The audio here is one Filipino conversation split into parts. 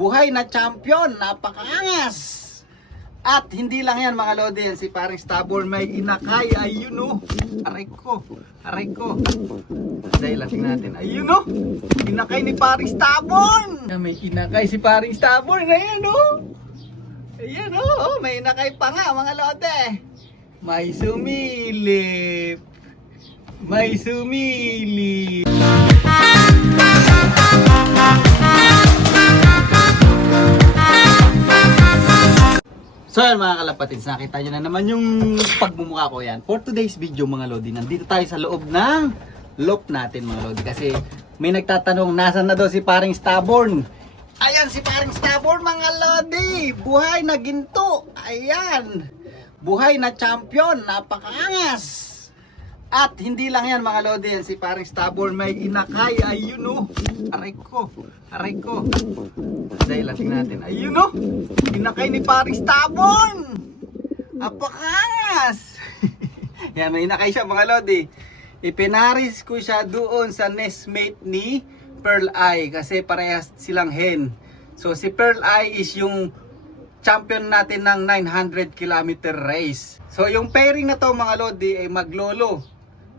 buhay na champion, napakaangas. At hindi lang yan mga lodi, yan si paring Stubborn may inakay, ayun o, aray ko, dahil tingnan natin, ayun o, inakay ni paring Stubborn, may inakay si paring Stubborn, ayan o, ayan o, may inakay pa nga mga lodi, may sumilip, So yan mga kalapatids, nakita nyo na naman yung pagmumukha ko yan. For today's video mga lodi, nandito tayo sa loob ng loop natin mga lodi. Kasi may nagtatanong, nasan na daw si paring Stubborn? Ayan si paring Stubborn mga lodi, buhay na ginto. Ayan, buhay na champion, napakaangas. At hindi lang yan mga lodi, yan si paring Stubborn may inakay, ayun o, aray ko, dahil tingnan natin, ayun o, inakay ni paring Stubborn, apakaangas. Yan, may inakay siya mga lodi. Ipinaris ko siya doon sa nestmate ni Pearl Eye kasi parehas silang hen. So si Pearl Eye is yung champion natin ng 900 km race. So yung pairing na to mga lodi ay maglolo.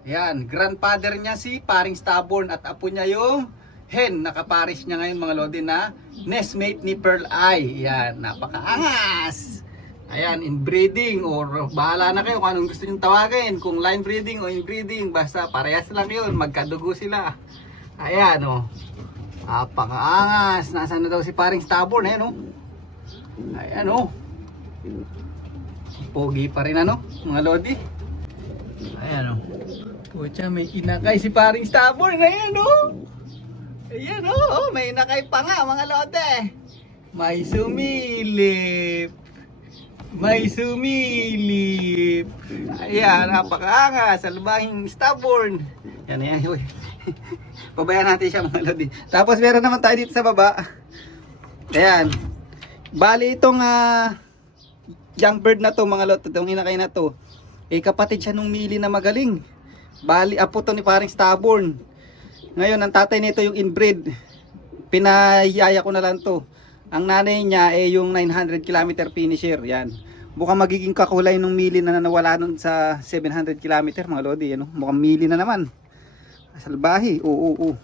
Yan, grandfather niya si paring Stubborn at apo niya yung hen, nakaparis niya ngayon mga lodi na nestmate ni Pearl Eye. Yan, napakaangas. Ayan, inbreeding or bahala na kayo kung anong gusto nyo tawagin, kung line breeding o inbreeding, basta parehas lang yun, magkadugo sila. Ayan o, napakaangas. Nasaan na daw si paring Stubborn? Ayan o, ayan o, pogi pa rin ano mga lodi. Ayan o, pucha, may inakay si paring Stubborn. Ayan o, ayan o, may inakay pa nga mga lodi. May sumilip, ayan, napakaangas, salbahing Stubborn. Yan, uy. Pabayaan natin siya mga lodi. Tapos meron naman tayo dito sa baba. Ayan, bali itong young bird na to mga lodi, itong inakay na to, kapatid siya nung Mili na magaling. Bali apo to ni paring Stubborn. Ngayon ang tatay nito yung inbreed, pinayaya ko na lang to. Ang nanay niya yung 900 km finisher. Yan, mukhang magiging kakulay nung Mili na nawala nun sa 700 km mga lodi. Ano? Mukhang Mili na naman. Salbahi, oo.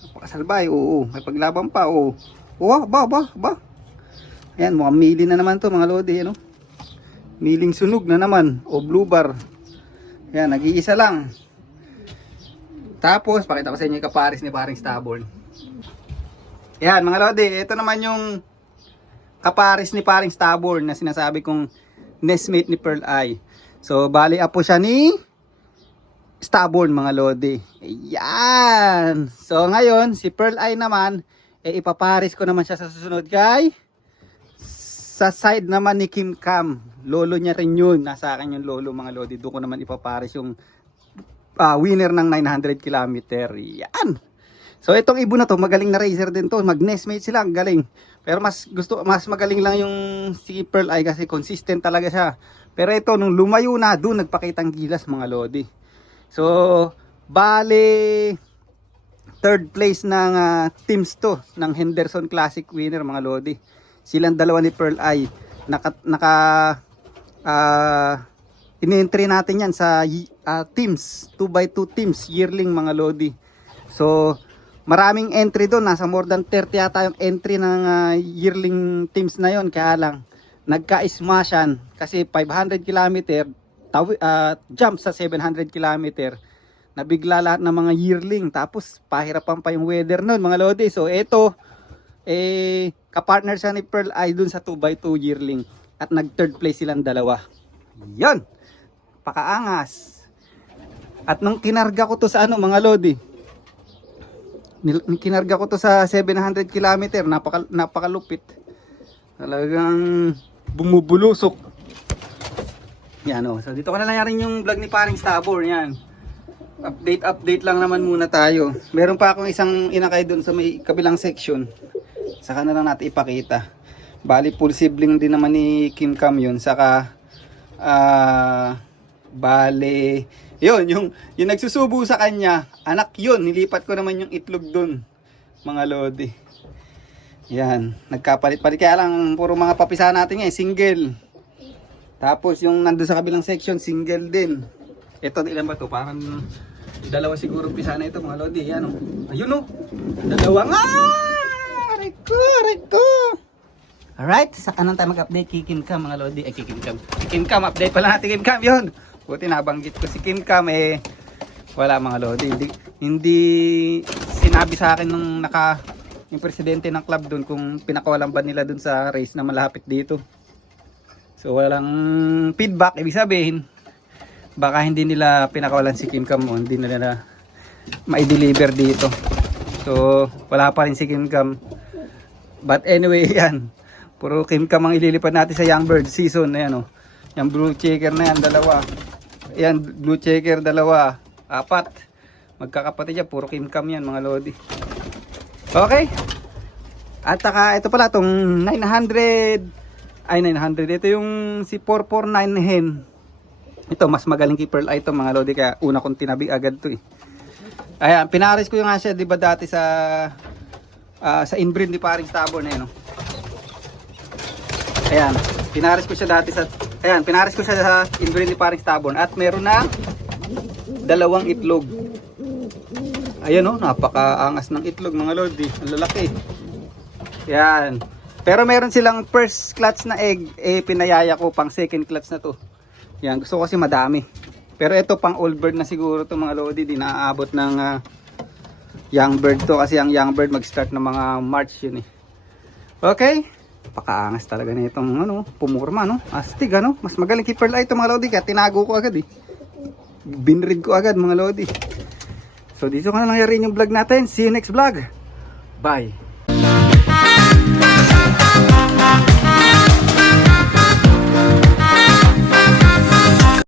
Napakasalbahi, oo. May paglaban pa, oo. Ba. Yan, mukhang Mili na naman to mga lodi. Ano? Miling sunog na naman, o blue bar. Yan, nag-iisa lang. Tapos, pakita ko sa inyo yung kaparis ni paring Stubborn. Yan mga lodi, ito naman yung kaparis ni paring Stubborn na sinasabi kong nestmate ni Pearl Eye. So bali apo siya ni Stubborn mga lodi. Ayan. So ngayon si Pearl Eye naman ipaparis ko naman siya sa susunod kay sa side naman ni Kim Cam. Lolo niya rin yun. Nasa akin yung lolo mga lodi. Doon ko naman ipaparis yung winner ng 900 km. Yan. So itong ibon na to, magaling na racer din to. Mag-nestmate sila, galing. Pero mas magaling lang yung si Pearl Eye kasi consistent talaga siya. Pero ito nung lumayo na, doon nagpakitang gilas mga lodi. So bale third place ng teams to ng Henderson Classic winner mga lodi. Silang dalawa ni Pearl Eye. In-entry natin yan sa teams, 2x2 teams, yearling mga lodi. So maraming entry doon, nasa more than 30 yata yung entry ng yearling teams na yon. Kaya lang nagka-smashan kasi 500 km jump sa 700 km, nabigla lahat ng mga yearling. Tapos pahirapan pa yung weather noon mga lodi. So eto kapartner siya ni Pearl Eye dun sa 2x2 yearling at nag third place silang dalawa. Yon, pakaangas. At nung kinarga ko to sa mga lodi, kinarga ko to sa 700 km, napakalupit. Talagang bumubulusok. Yan o. So dito ko na lang rin yung vlog ni paring Stubborn. Yan. Update lang naman muna tayo. Meron pa akong isang inakay doon sa may kabilang section. Saka na lang natin ipakita. Bali full sibling din naman ni Kim Cam yun. Saka bali yun, yung nagsusubo sa kanya, anak yun, nilipat ko naman yung itlog dun mga lodi. Yan, nagkapalit-palit. Kaya lang, puro mga papisa natin ngayon, single. Tapos yung nandun sa kabilang section, single din. Ito, ilan ba to? Parang dalawa siguro pisa na ito mga lodi. Yan, oh. Ayun, oh. Dalawa nga! Reko, reko! Alright, sa kanan tayo mag-update kay Kim Cam mga lodi. Ay, kay Kim Cam. Kim Cam, update pala natin Kim Cam. Yun! Buti nabanggit ko si Kim Cam, eh. Wala mga lodi. Hindi sinabi sa akin nung yung presidente ng club doon kung pinakawalan ba nila doon sa race na malapit dito. So walang feedback, ibig sabihin baka hindi nila pinakawalan si Kim Cam o hindi nila ma-deliver dito. So wala pa rin si Kim Cam. But anyway, yan. Puro Kim Cam ang ililipad natin sa Young Bird season na yan, oh. Yung blue checker na yan, dalawa. Yan, blue checker, dalawa. 4. Magkakapatid yan, puro Kim Cam yan mga lodi. Okay. At saka ito pala tong 900. Ito yung si 449 hen. Ito mas magaling kay Pearl Eye ito mga lodi, kaya una kong tinabi agad to eh. Ayan, pinaris ko yung nga siya, di ba dati sa inbreed ni paring Stabor na yun, no? Ayan, pinaris ko siya dati sa inbreed ni paring Stabor at meron na 2 itlog. Ayan, oh, napakaangas ng itlog mga lodi, ang lalaki. Yan. Pero meron silang first clutch na egg, eh pinayaya ko pang second clutch na to. Yan, gusto ko kasi madami. Pero ito pang old bird na siguro to mga lodi, di naaabot ng young bird to kasi ang young bird mag-start ng mga March yun eh. Okay? Pakaangas talaga na itong pumurma, no? Astig, ano? Mas magaling kay Pearl Eye ito mga lodi, kaya tinago ko agad eh. Binrid ko agad mga lodi. So dito ko na lang yarin yung vlog natin. See you next vlog. Bye.